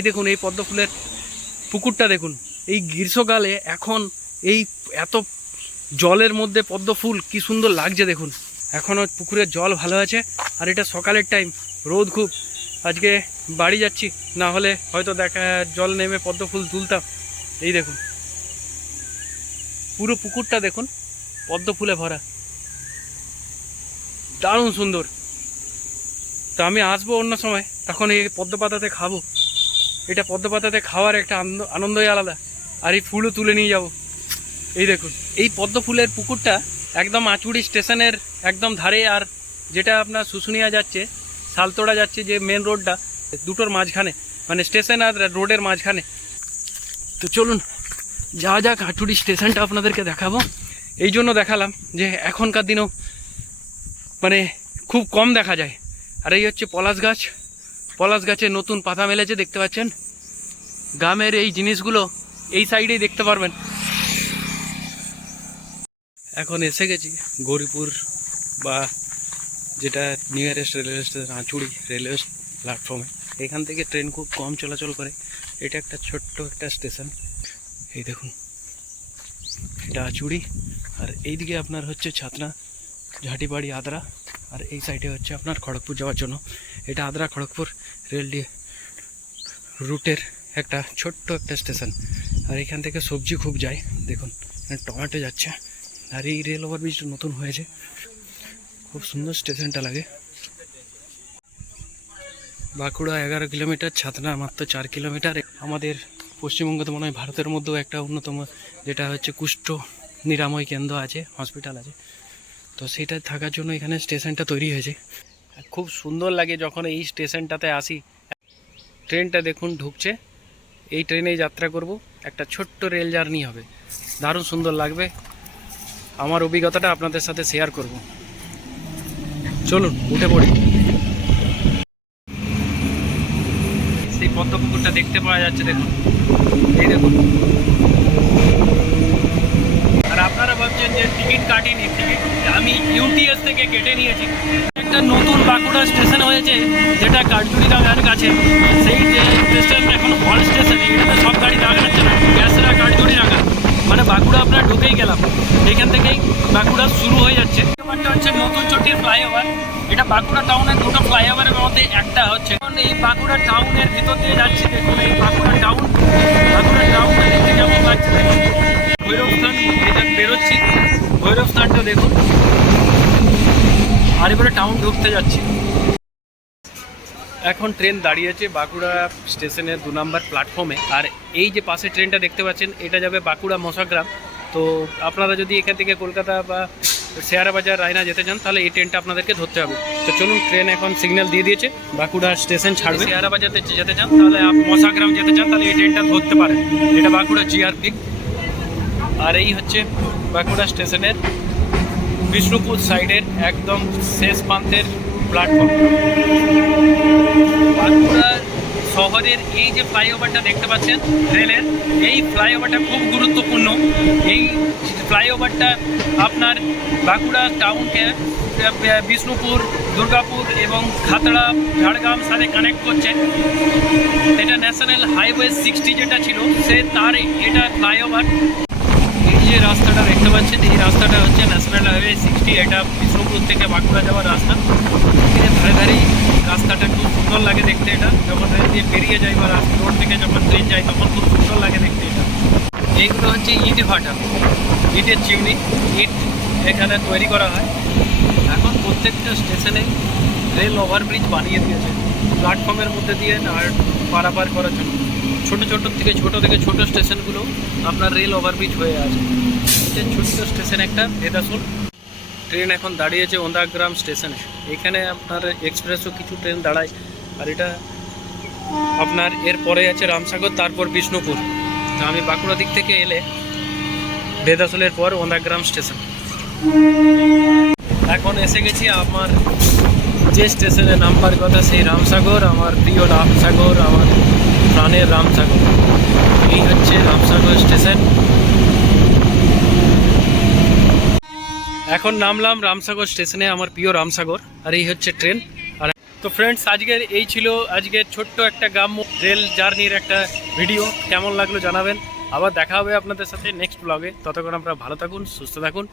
এই দেখুন, এই পদ্ম ফুলের পুকুরটা দেখুন। এই গ্রীষ্মকালে এখন এই এত জলের মধ্যে পদ্ম ফুল কি সুন্দর লাগছে দেখুন। এখনও পুকুরের জল ভালো আছে, আর এটা সকালের টাইম রোদ খুব। আজকে বাড়ি যাচ্ছি, না হলে হয়তো দেখা, জল নেমে পদ্ম ফুল তুলতাম। এই দেখুন। পুরো পুকুরটা দেখুন, পদ্ম ফুলে ভরা। দারুণ সুন্দর। তা আমি আসব অন্য সময়, তখন এই পদ্ম পাতাতে খাব। এটা পদ্ম পাতাতে খাওয়ার একটা আনন্দ, আনন্দই আলাদা। আর এই ফুলও তুলে নিয়ে যাব। এই দেখুন, এই পদ্ম ফুলের পুকুরটা একদম আচুড়ি স্টেশনের একদম ধারে, আর যেটা আপনার শুশুনিয়া যাচ্ছে সালতোড়া যাচ্ছে যে মেন রোডটা দুটোর মাঝখানে মানে স্টেশন আর রোডের মাঝখানে। তো চলুন, যা যাক আচুড়ি স্টেশনটা আপনাদেরকে দেখাবো। এই জন্য দেখালাম যে এখনকার দিনেও মানে খুব কম দেখা যায়। আর এই হচ্ছে পলাশ গাছ। পলাশ গাছে নতুন পাতা মেলেছে, দেখতে পাচ্ছেন? গ্রামের এই জিনিসগুলো এই সাইডেই দেখতে পারবেন। এখন এসে গেছি গৌরীপুর বা যেটা নিয়ারেস্ট রেলওয়ে স্টেশন আঁচুড়ি রেলওয়ে প্ল্যাটফর্মে এখান থেকে ট্রেন খুব কম চলাচল করে। এটা একটা ছোট্ট একটা স্টেশন এই দেখুন, এটা আচুড়ি। আর এইদিকে আপনার হচ্ছে ছাতনা, ঝাঁটিবাড়ি, আদ্রা। আর এই সাইডে হচ্ছে আপনার খড়গপুর যাওয়ার জন্য। এটা আদ্রা খড়গপুর রেল রুটের একটা ছোট্ট একটা স্টেশন আর এখান থেকে সবজি খুব যায়। দেখুন টমেটো যাচ্ছে। আর এই রেল ওভারব্রিজটা নতুন হয়েছে। খুব সুন্দর স্টেশনটা লাগে। বাঁকুড়া এগারো কিলোমিটার, ছাতনা মাত্র চার কিলোমিটার। আমাদের পশ্চিমবঙ্গ তো মনে হয় ভারতের মধ্যেও একটা অন্যতম, যেটা হচ্ছে কুষ্ঠ নিরাময় কেন্দ্র আছে হসপিটাল আছে। তো সেটা থাকার জন্য এখানে স্টেশনটা তৈরি হয়েছে। খুব সুন্দর লাগে যখন এই স্টেশনটাতে আসি। ট্রেনটা দেখুন ঢুকছে। এই ট্রেনেই যাত্রা করব। একটা ছোট্ট রেল জার্নি হবে। দারুণ সুন্দর লাগবে। আমার অভিজ্ঞতাটা আপনাদের সাথে শেয়ার করব। চলুন, উঠে পড়ি। সেই পদ্ম পুকুরটা দেখতে পাওয়া যাচ্ছে, দেখুন। এই দেখুন। আর আপনারা ভাবছেন যে টিকিট কাটিনি, টিকিট আমি ইউটিএস থেকে কেটে নিয়েছি। একটা নতুন বাঁকুড়া স্টেশন হয়েছে, যেটা কাঠজুড়িডাঙ্গার কাছে। সেই স্টেশন, এখন হল স্টেশন, এখানে সব গাড়ি দাঁড়াচ্ছে না। গ্যাসরা কাঠজুড়িডাঙ্গা মানে বাঁকুড়া আপনার ঢুকেই গেলাম। এখান থেকেই বাঁকুড়া শুরু হয়ে যাচ্ছে। ব্যাপারটা হচ্ছে নতুন চটির ফ্লাইওভার। এটা বাঁকুড়া টাউনের দুটো ফ্লাইওভারের মধ্যে একটা হচ্ছে। এখন এই বাঁকুড়া টাউনের ভিতর দিয়ে যাচ্ছি, দেখুন এই বাঁকুড়া টাউন। বাঁকুড়া টাউনটা দেখতে কেমন লাগছে দেখুন বেরোচ্ছি ভৈরবস্থানটা দেখুন। আর এবারে টাউন ঢুকতে যাচ্ছি। এখন ট্রেন দাঁড়িয়েছে বাঁকুড়া স্টেশনের দু নম্বর প্ল্যাটফর্মে আর এই যে পাশে ট্রেনটা দেখতে পাচ্ছেন, এটা যাবে বাঁকুড়া মশাগ্রাম। তো আপনারা যদি এখান থেকে কলকাতা বা শেয়ারা বাজার রায়না যেতে চান, তাহলে এই ট্রেনটা আপনাদেরকে ধরতে হবে। তো চলুন ট্রেন এখন সিগন্যাল দিয়ে দিয়েছে, বাঁকুড়া স্টেশন ছাড়বে। শেয়ারা যেতে চান, তাহলে মশাগ্রাম যেতে চান, তাহলে এই ট্রেনটা ধরতে পারেন। এটা বাঁকুড়া জিআর পিক আর এই হচ্ছে বাঁকুড়া স্টেশনের বিষ্ণুপুর সাইডের একদম শেষ প্রান্তের প্ল্যাটফর্ম বাঁকুড়া শহরের এই যে ফ্লাইওভারটা দেখতে পাচ্ছেন, রেলের, এই ফ্লাইওভারটা খুব গুরুত্বপূর্ণ। এই ফ্লাইওভারটা আপনার বাঁকুড়া টাউনকে বিষ্ণুপুর, দুর্গাপুর এবং খাতড়া, ঝাড়গ্রাম সাথে কানেক্ট করছে। এটা ন্যাশনাল হাইওয়ে সিক্সটি যেটা ছিল, সে তার এটা ফ্লাইওভার যে রাস্তাটা দেখতে পাচ্ছেন, এই রাস্তাটা হচ্ছে ন্যাশনাল হাইওয়ে সিক্সটি এটা বিষ্ণুপুর থেকে বাঁকুড়া যাওয়ার রাস্তা। এখানে ধারে ধারেই রাস্তাটা খুব সুন্দর লাগে দেখতে এটা। যখন রেল দিয়ে বেরিয়ে যায় বা রাস্তা রোড থেকে যখন ট্রেন যায় তখন খুব সুন্দর লাগে দেখতে এটা। এইগুলো হচ্ছে ইট ভাটা, ইটের চিমনি। ইট এখানে তৈরি করা হয়। এখন প্রত্যেকটা স্টেশনে রেল ওভারব্রিজ বানিয়ে দিয়েছে। প্ল্যাটফর্মের মধ্যে দিয়ে আর পারাপার করার জন্য। ছোট ছোট থেকে ছোট থেকে ছোট স্টেশনগুলো আপনার রেল ওভারব্রিজ হয়ে আছে। এটা ছোট্ট স্টেশন একটা ভেদাসোল ট্রেন এখন দাঁড়িয়েছে ওন্দাগ্রাম স্টেশনে। এখানে আপনার এক্সপ্রেসও কিছু ট্রেন দাঁড়ায়। আর এটা আপনার এরপরে আছে রামসাগর, তারপর বিষ্ণুপুর। তো আমি বাঁকুড়া দিক থেকে এলে বেদাসলের পর ওন্দাগ্রাম স্টেশন। এখন এসে গেছি আমার যে স্টেশনে নামবার কথা, সেই রামসাগর, আমার প্রিয় রামসাগর, আমার প্রাণের রামসাগর। এই হচ্ছে রামসাগর স্টেশন। এখন নামলাম রামসাগর স্টেশনে, আমার প্রিয় রামসাগর, আর এই হচ্ছে ট্রেন। আর তো ফ্রেন্ডস আজকের এই ছিল আজকের ছোট্ট একটা গ্রাম্য রেল জার্নির একটা ভিডিও। কেমন লাগল জানাবেন। আবার দেখা হবে আপনাদের সাথে নেক্সট ব্লগে ততক্ষণ আপনারা ভালো থাকুন, সুস্থ থাকুন।